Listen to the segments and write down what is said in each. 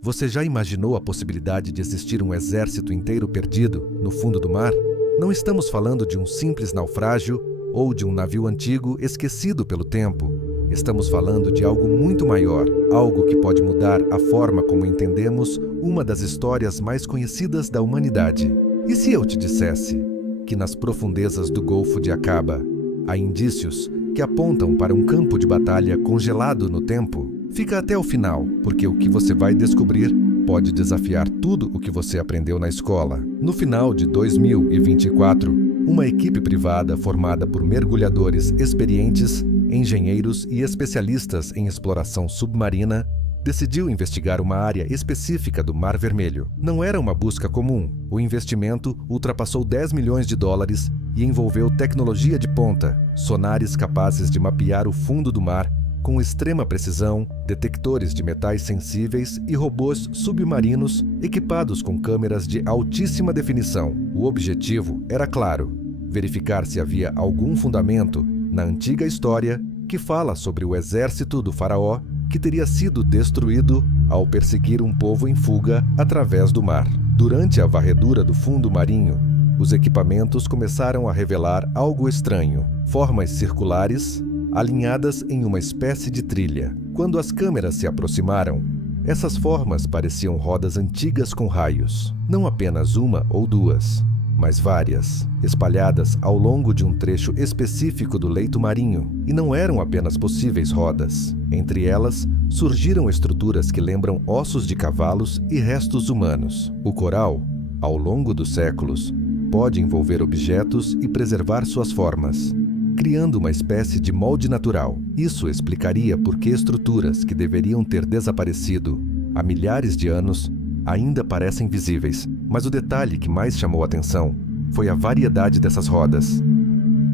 Você já imaginou a possibilidade de existir um exército inteiro perdido no fundo do mar? Não estamos falando de um simples naufrágio ou de um navio antigo esquecido pelo tempo. Estamos falando de algo muito maior, algo que pode mudar a forma como entendemos uma das histórias mais conhecidas da humanidade. E se eu te dissesse que nas profundezas do Golfo de Aqaba há indícios que apontam para um campo de batalha congelado no tempo? Fica até o final, porque o que você vai descobrir pode desafiar tudo o que você aprendeu na escola. No final de 2024, uma equipe privada formada por mergulhadores experientes, engenheiros e especialistas em exploração submarina decidiu investigar uma área específica do Mar Vermelho. Não era uma busca comum. O investimento ultrapassou 10 milhões de dólares e envolveu tecnologia de ponta, sonares capazes de mapear o fundo do mar com extrema precisão, detectores de metais sensíveis e robôs submarinos equipados com câmeras de altíssima definição. O objetivo era claro: verificar se havia algum fundamento na antiga história que fala sobre o exército do faraó que teria sido destruído ao perseguir um povo em fuga através do mar. Durante a varredura do fundo marinho, os equipamentos começaram a revelar algo estranho: formas circulares alinhadas em uma espécie de trilha. Quando as câmeras se aproximaram, essas formas pareciam rodas antigas com raios. Não apenas uma ou duas, mas várias, espalhadas ao longo de um trecho específico do leito marinho. E não eram apenas possíveis rodas. Entre elas, surgiram estruturas que lembram ossos de cavalos e restos humanos. O coral, ao longo dos séculos, pode envolver objetos e preservar suas formas, criando uma espécie de molde natural. Isso explicaria por que estruturas que deveriam ter desaparecido há milhares de anos ainda parecem visíveis. Mas o detalhe que mais chamou a atenção foi a variedade dessas rodas.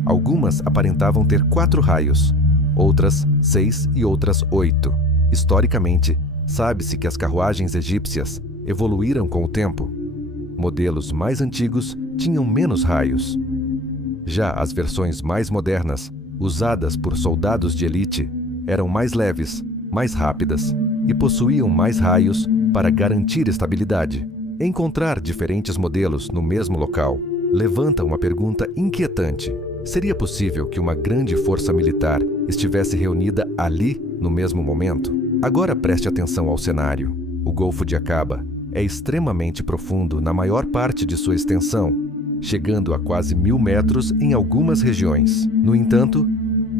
Algumas aparentavam ter 4 raios, outras 6 e outras 8. Historicamente, sabe-se que as carruagens egípcias evoluíram com o tempo. Modelos mais antigos tinham menos raios. Já as versões mais modernas, usadas por soldados de elite, eram mais leves, mais rápidas e possuíam mais raios para garantir estabilidade. Encontrar diferentes modelos no mesmo local levanta uma pergunta inquietante. Seria possível que uma grande força militar estivesse reunida ali no mesmo momento? Agora preste atenção ao cenário. O Golfo de Aqaba é extremamente profundo na maior parte de sua extensão, chegando a quase 1000 metros em algumas regiões. No entanto,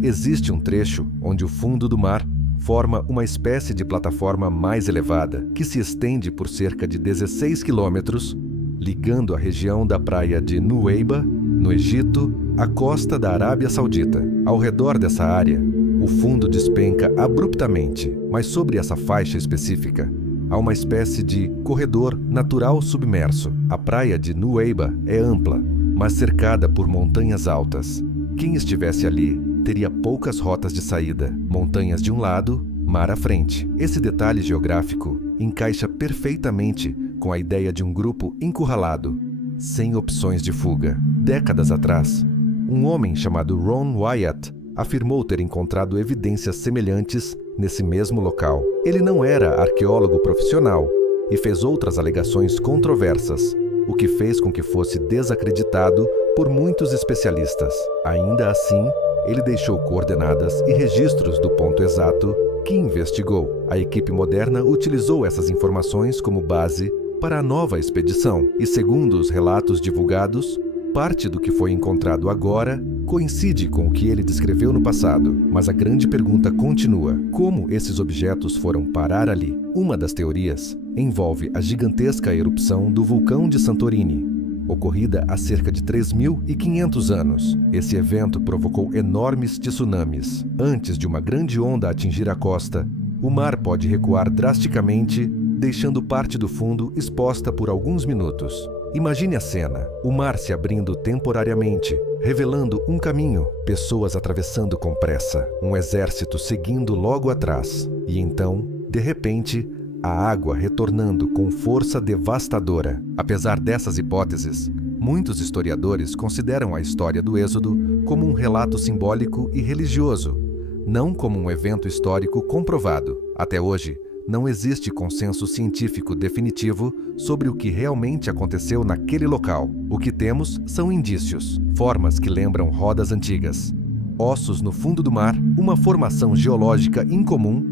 existe um trecho onde o fundo do mar forma uma espécie de plataforma mais elevada, que se estende por cerca de 16 quilômetros, ligando a região da praia de Nuweiba, no Egito, à costa da Arábia Saudita. Ao redor dessa área, o fundo despenca abruptamente, mas sobre essa faixa específica, há uma espécie de corredor natural submerso. A praia de Nuweiba é ampla, mas cercada por montanhas altas. Quem estivesse ali teria poucas rotas de saída. Montanhas de um lado, mar à frente. Esse detalhe geográfico encaixa perfeitamente com a ideia de um grupo encurralado, sem opções de fuga. Décadas atrás, um homem chamado Ron Wyatt afirmou ter encontrado evidências semelhantes nesse mesmo local. Ele não era arqueólogo profissional e fez outras alegações controversas, o que fez com que fosse desacreditado por muitos especialistas. Ainda assim, ele deixou coordenadas e registros do ponto exato que investigou. A equipe moderna utilizou essas informações como base para a nova expedição e, segundo os relatos divulgados, parte do que foi encontrado agora coincide com o que ele descreveu no passado. Mas a grande pergunta continua: como esses objetos foram parar ali? Uma das teorias envolve a gigantesca erupção do vulcão de Santorini, ocorrida há cerca de 3.500 anos. Esse evento provocou enormes tsunamis. Antes de uma grande onda atingir a costa, o mar pode recuar drasticamente, deixando parte do fundo exposta por alguns minutos. Imagine a cena: o mar se abrindo temporariamente, revelando um caminho, pessoas atravessando com pressa, um exército seguindo logo atrás. E então, de repente, a água retornando com força devastadora. Apesar dessas hipóteses, muitos historiadores consideram a história do Êxodo como um relato simbólico e religioso, não como um evento histórico comprovado. Até hoje, não existe consenso científico definitivo sobre o que realmente aconteceu naquele local. O que temos são indícios, formas que lembram rodas antigas, ossos no fundo do mar, uma formação geológica incomum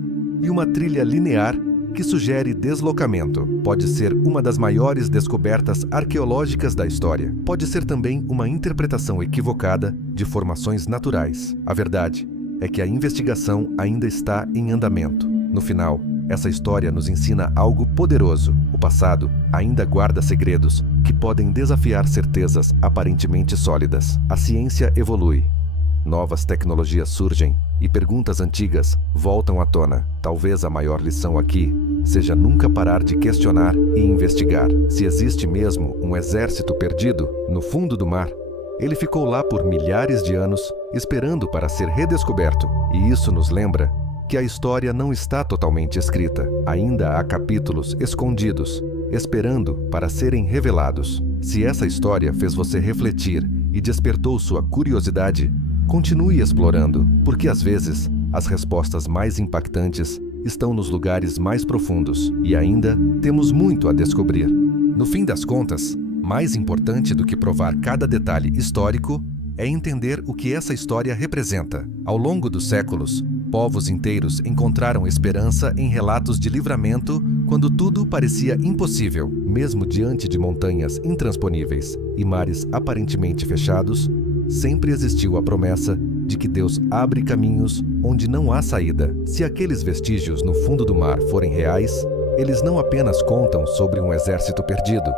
e uma trilha linear que sugere deslocamento. Pode ser uma das maiores descobertas arqueológicas da história. Pode ser também uma interpretação equivocada de formações naturais. A verdade é que a investigação ainda está em andamento. No final, essa história nos ensina algo poderoso. O passado ainda guarda segredos que podem desafiar certezas aparentemente sólidas. A ciência evolui. Novas tecnologias surgem e perguntas antigas voltam à tona. Talvez a maior lição aqui seja nunca parar de questionar e investigar. Se existe mesmo um exército perdido no fundo do mar, ele ficou lá por milhares de anos esperando para ser redescoberto. E isso nos lembra que a história não está totalmente escrita. Ainda há capítulos escondidos, esperando para serem revelados. Se essa história fez você refletir e despertou sua curiosidade, continue explorando, porque às vezes as respostas mais impactantes estão nos lugares mais profundos e ainda temos muito a descobrir. No fim das contas, mais importante do que provar cada detalhe histórico é entender o que essa história representa. Ao longo dos séculos, povos inteiros encontraram esperança em relatos de livramento quando tudo parecia impossível. Mesmo diante de montanhas intransponíveis e mares aparentemente fechados, sempre existiu a promessa de que Deus abre caminhos onde não há saída. Se aqueles vestígios no fundo do mar forem reais, eles não apenas contam sobre um exército perdido,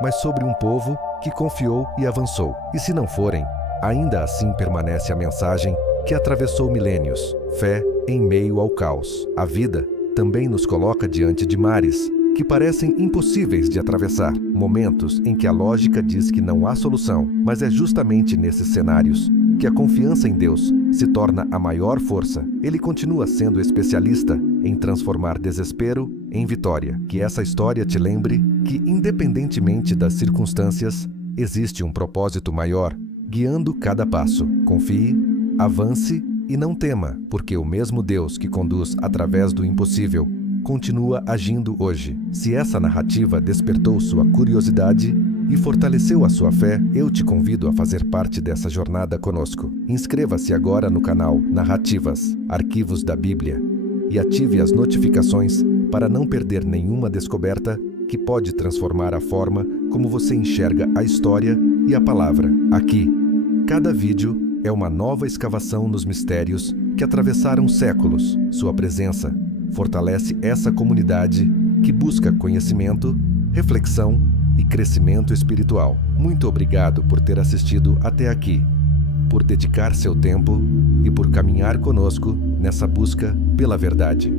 mas sobre um povo que confiou e avançou. E se não forem, ainda assim permanece a mensagem que atravessou milênios: fé em meio ao caos. A vida também nos coloca diante de mares que parecem impossíveis de atravessar, momentos em que a lógica diz que não há solução, mas é justamente nesses cenários que a confiança em Deus se torna a maior força. Ele continua sendo especialista em transformar desespero em vitória. Que essa história te lembre que, independentemente das circunstâncias, existe um propósito maior guiando cada passo. Confie, avance e não tema, porque o mesmo Deus que conduz através do impossível continua agindo hoje. Se essa narrativa despertou sua curiosidade e fortaleceu a sua fé, eu te convido a fazer parte dessa jornada conosco. Inscreva-se agora no canal Narrativas, Arquivos da Bíblia e ative as notificações para não perder nenhuma descoberta que pode transformar a forma como você enxerga a história e a palavra. Aqui, cada vídeo é uma nova escavação nos mistérios que atravessaram séculos. Sua presença fortalece essa comunidade que busca conhecimento, reflexão e crescimento espiritual. Muito obrigado por ter assistido até aqui, por dedicar seu tempo e por caminhar conosco nessa busca pela verdade.